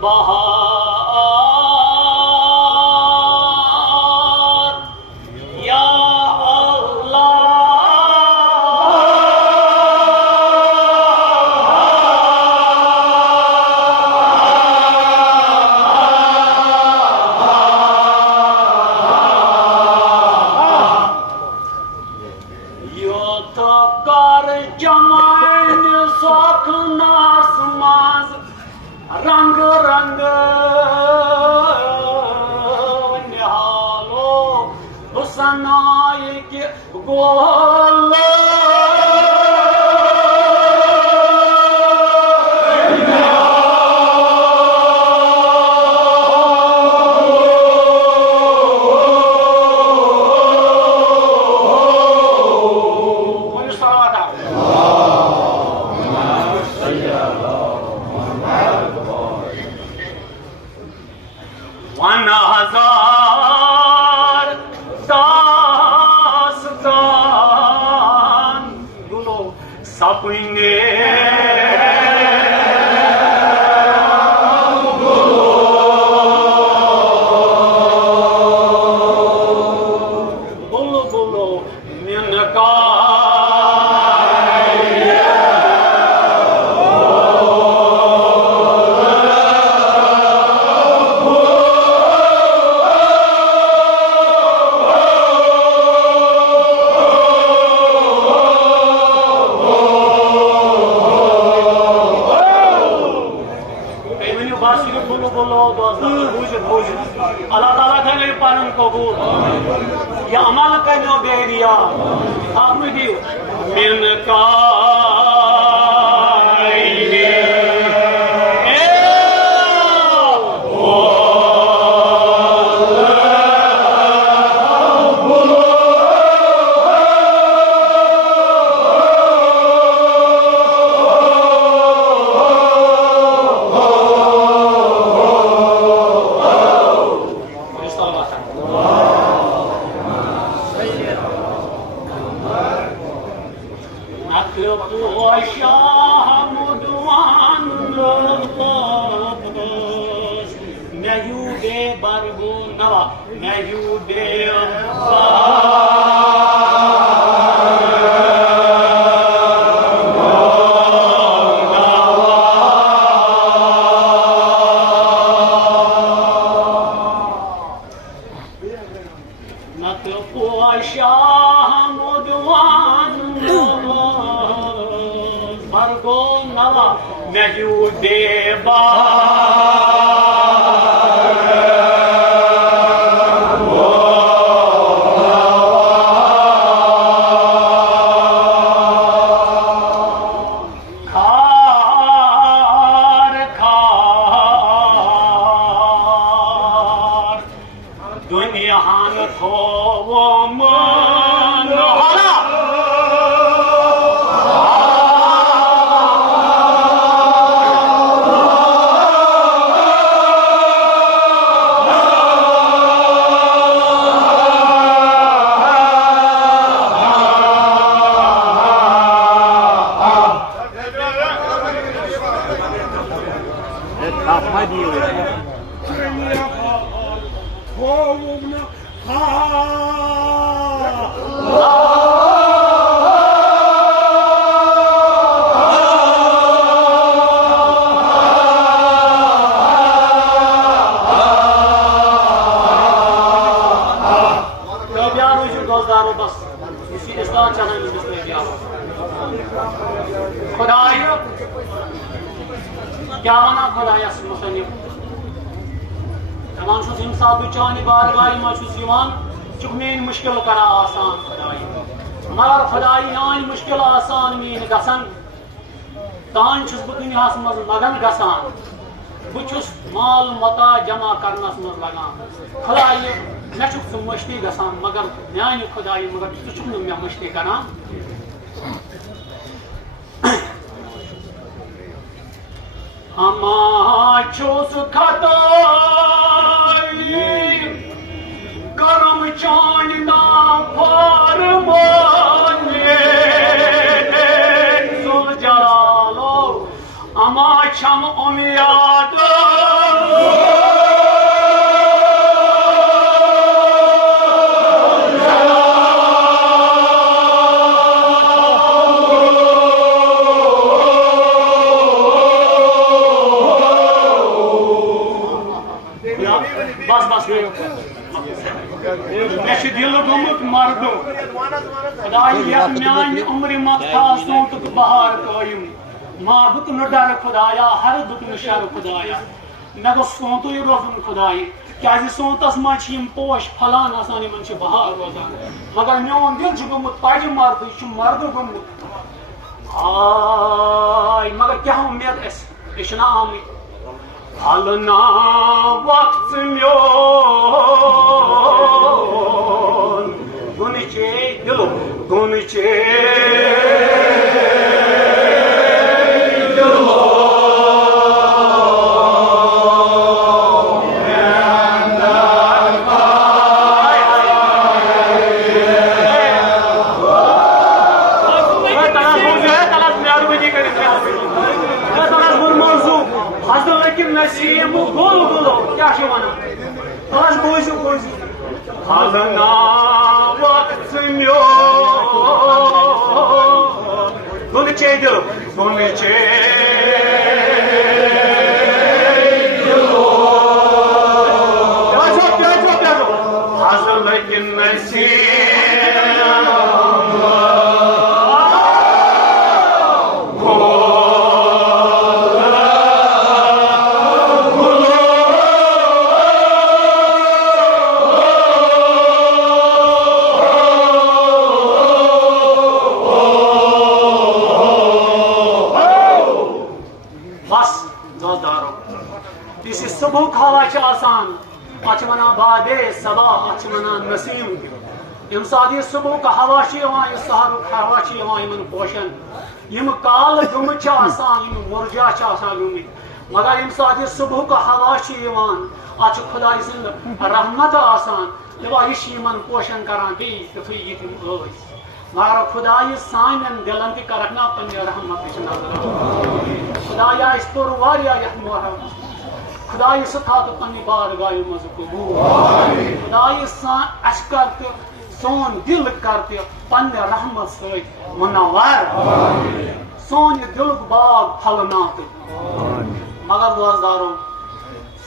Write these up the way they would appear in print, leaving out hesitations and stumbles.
bahar ya Allah yotakar jaman saknas maz रंग रंग निहालो हुसनाई के गोल वन हजार दास्तान गुलो सपने गुलो गुलो मिनका अल्लाह ताला करे पालन कबूल या अमल कनो बेरिया आप दियो मिन का Meyude barbu nava, meyude nat poasha mudwan barbu nava, meyude दुनियान थो वो मन हाला खुदाया क्या वना खुदाया मुसन्निफ तमाम शुस इंसाफ चानी बारगाह मशुस यवान चुक मेन मुश्किल करा आसान खुदाई मगर खुदाई नान मुश्किल आसान मीन गसन तान छुस बह दुनियास मज लगन गसान बुचुस माल मता जमा करनस मज लगान खुदाई मे छुक सु मश्ती गसान मगर मान खुदाई मगर सु छुक मे मश्ती करान Amachos katay karam channa parmane so jalalo amacham याद बस मे दिल गोमुत मर्द खुदाया मान उम्र मत था सोत बहार कायम माबुत न डर खुदाया हर दुख न शर खुदाया मे गो सोतु रोजन खुदाई क्या सोतस मज पोश फलान आसान इन बहार रोजान मगर मोन दिल गोमुत पज मर्द गोमुत हाय मगर क्या उम्मीद ये आमत Alına vaktim yok Bunun için yok Bunun için yok Nasibu bulbulu yaşamana az boyzu Alına vaktim yok Bunun için yok Bunun için yok Hazırlayın nasibu सुबह हवा आसान अच वन बादे सबा अच वन नसीम यम सात सुबह का हवा सहर हवा इन पोशन यम काल गुम मुरजा गुमित मगर यम सात सुबह का हवा अच खुदा सद रहमत आसान दपा यह पोशन करान मगर खुदा सान दिलन तक पे रहमत खुदाया तोर खुदाई सथा तो पन्नी बारगाह मज कबूल खुदाई अस कर सोन दिल कर पन्ने रहमत सत मुनव्वर सोन दिल बाग फलना मगर रोजदारों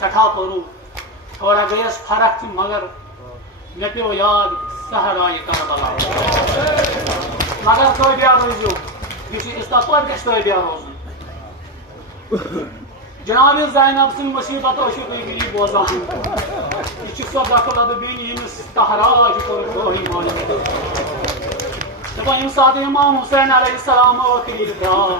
सठा परू थोड़ा गयस फर्क मगर मे पे याद सहराय करबला मगर तोबिया रोजो इस तत्वर गश तोबिया रोज जनाब ज़ैनब सिंह मुसीबत तुम बोजान यह सो दखल यमिस तहराज दपान यम सात इमाम हुसैन अलैहिस्सलाम तीर द्राव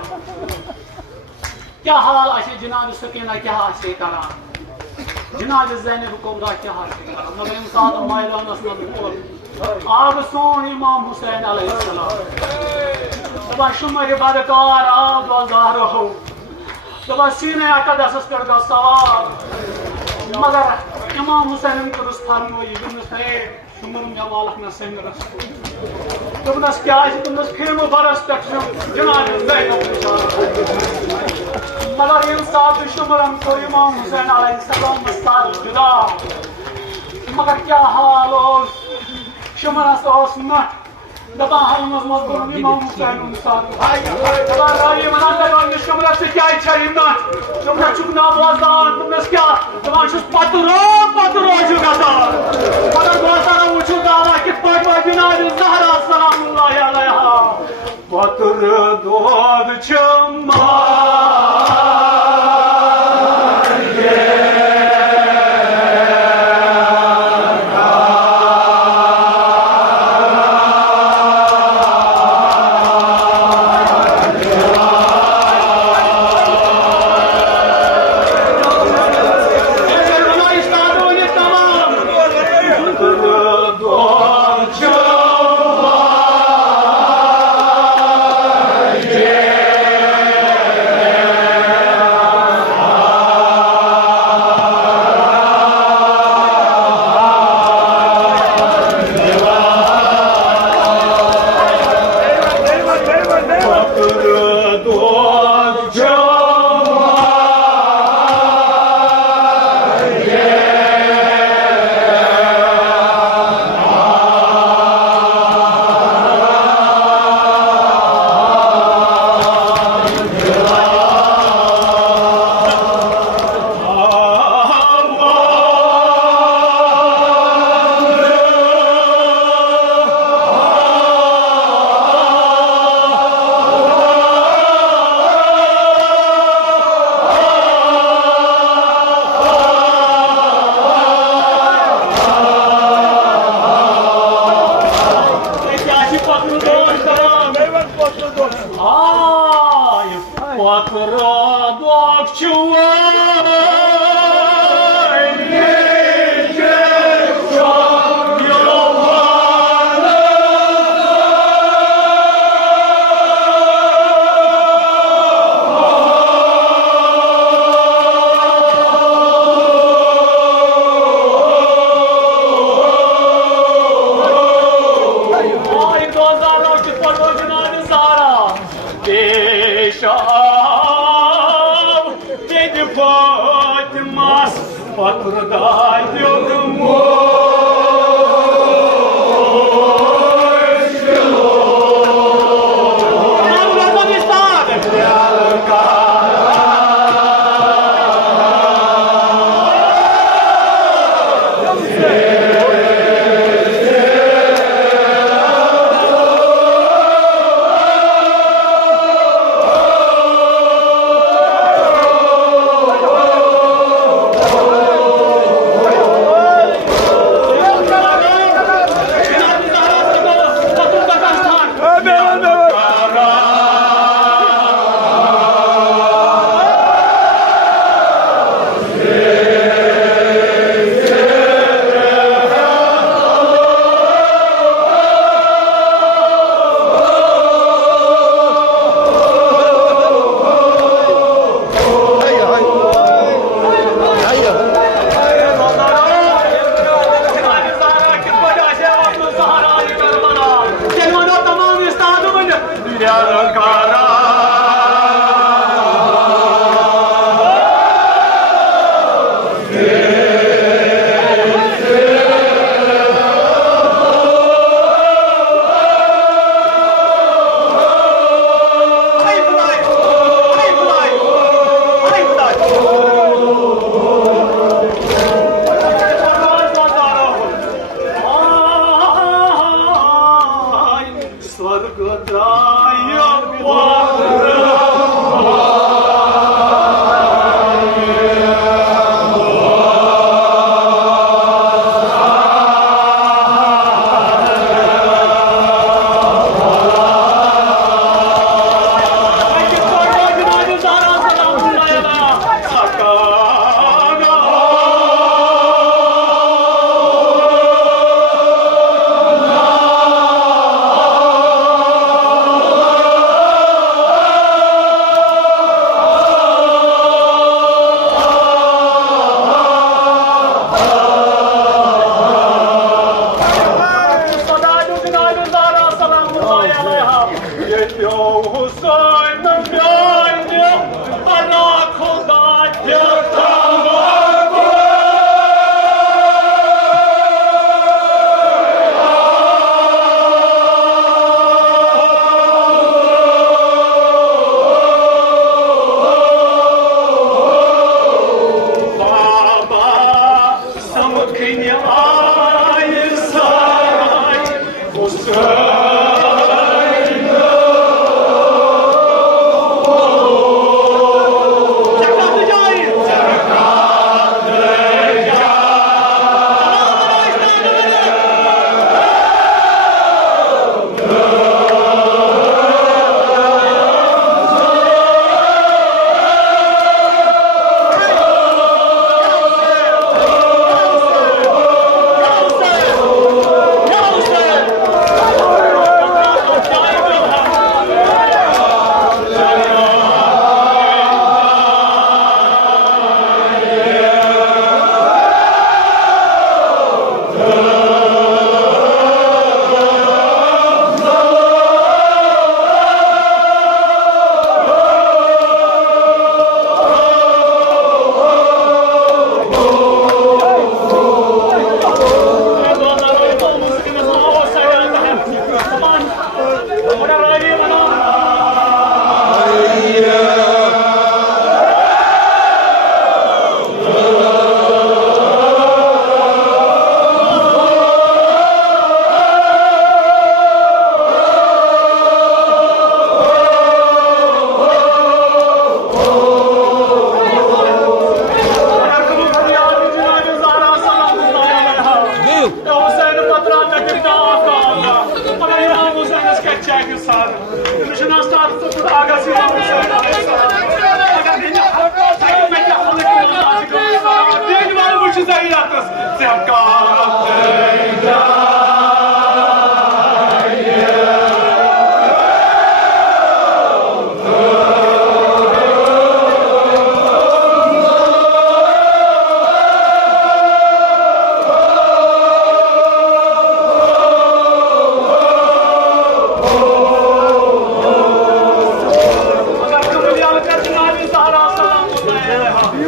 क्या हाल जनाब सकीना क्या करान जनाब ज़ैनब कुबरा क्या करान मगर यम सात मैदानस मज आब सोन इमाम हुसैन अलैहिस्सलाम दपान शुमर बदकार आब हो दपा सीने अकदस कर सवार मगर इमाम हुसैन कर्स फरमोई हे शुमर जवाल संगरस दोपनस क्या तुमस फिल्म बरस पे जनाब मगर इन सात शुमरन को इमाम हुसैन अलैहिस्सलाम मस्तार जुदा मगर क्या हाल शुमरस नट दपा हलमस मज कोर इमाम हुसैन शुमरत से क्या इच्छा शुमरत चुकना बोजान तुमस क्या दपान पतरो गसान मगर बोजान वुचु गावा कित पा जनाब ज़हरा सलामुल्लाह अलैहा पतर दोद चम्मा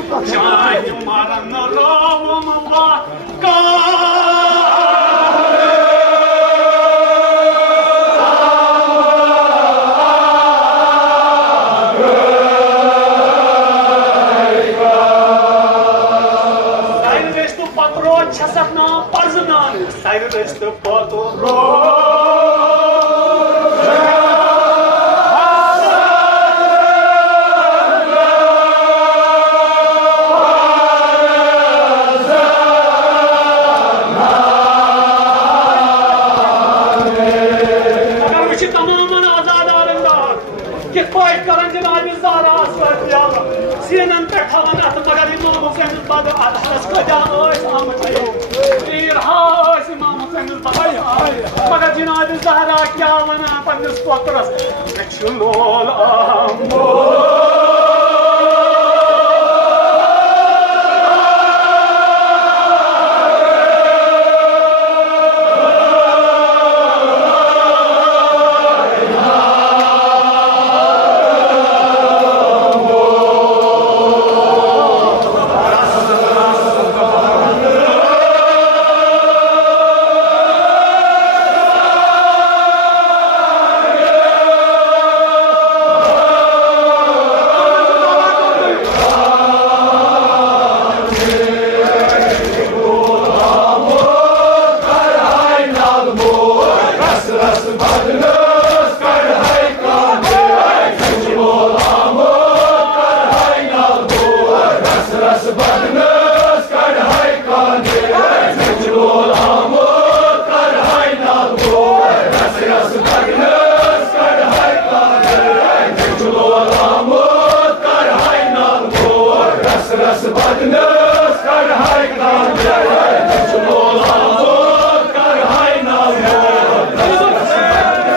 Şahit umarım Rabbim Allah Çasakna, parzınan, sayrıstı patron. Tamamen azad halinde. Kifayet karınca Nabi Zahra asfalt ya. Sinen pertavanat magar İmam Hüseyin Badı adhas kaca ois amatayo. İrhas İmam Hüseyin Badı. Magar Nabi Zahra kya vana pandis potras. Çulol amor.